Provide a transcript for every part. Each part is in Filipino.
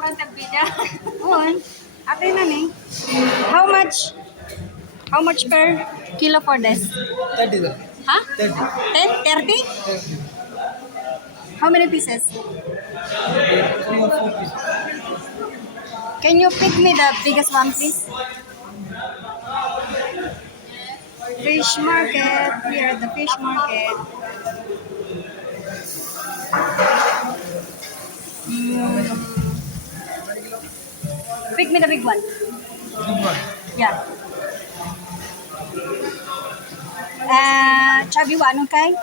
sobrang tagbida. On. Ate na ni. How much? How much per kilo for this? 30 lang. Ha? 30. 10? 30? 30. How many pieces? 3 or 4 pieces. Can you pick me the biggest one, please? Fish market. Here at the fish market. Pick me the big one. Good one. Yeah. Chubby one, okay?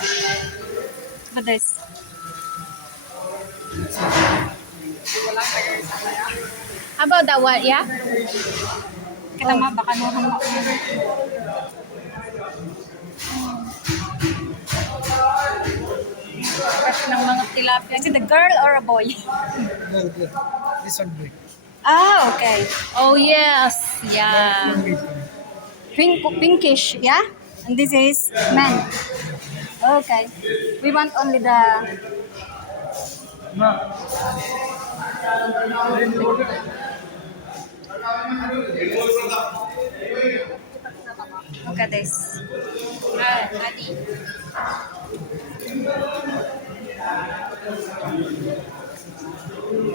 But this. How about that one, yeah? Kita nga, baka nuhang ako. Fresh ng mga tilapia. Is it a girl or a boy? Good, good. This one big. Ah, okay. Oh, yes. Yeah. Pinkish, yeah? And this is man. Okay. We want only the... Look at this. Adi.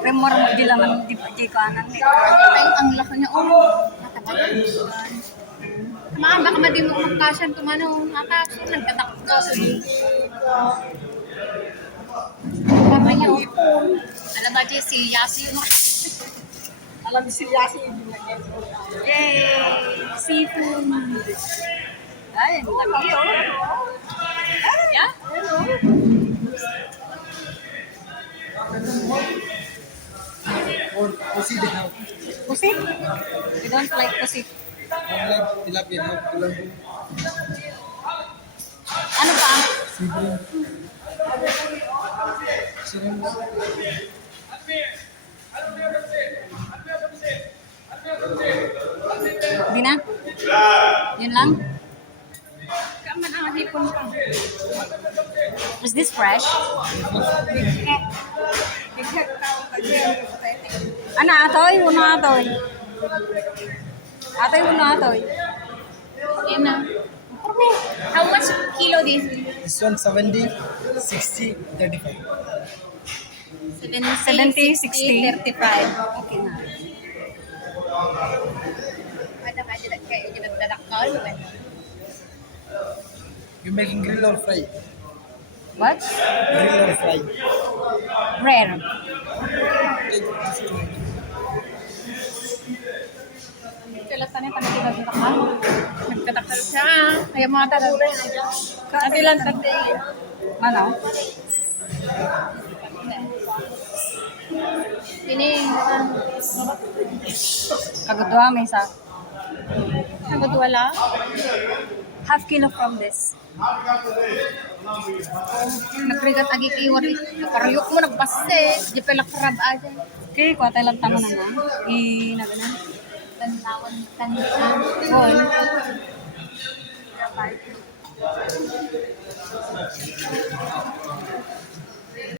Remor mo di laman di kanan ni. Ay, ang laki niya. Oh, matagal. Mga baka madimok magkasyan tumano. Makaso, nagtatakbo sa Mama niyo. Alam ba di si Yasi mo? Alam si Yasi. Yay! Seafood. Ay, ang laki oh. Yeah? Or pussy they have. Pusit? We don't like pusit. Unlike tilapia, they have tilapia. Ano pa? Seafood. Shrimp. Di na? Yun lang? Kaman ang hipon pa. Is this fresh? Ano atoy? Uno atoy. Atoy, uno atoy. Yan na. How much kilo this? This one 70, 60, 35. 70, 60. 35. Okay na. Ada ka dyan kayo dyan nagdadakal? You making grill or fry? What? Grill or fry? Rare. Take this to it. Kailan niya tanong nagdadakal? Nagdadakal siya. Kaya mga tanong. Ati lang tagdi. Ano? Pining. Kagudwa may isa. Nagod wala? Half kilo from this. Nagrigat agi kiwari. Karayok mo nagbase. Di pala karab aja. Okay, kuha tayo lang tama na na. Naganan. Tantawan tandan. Boy.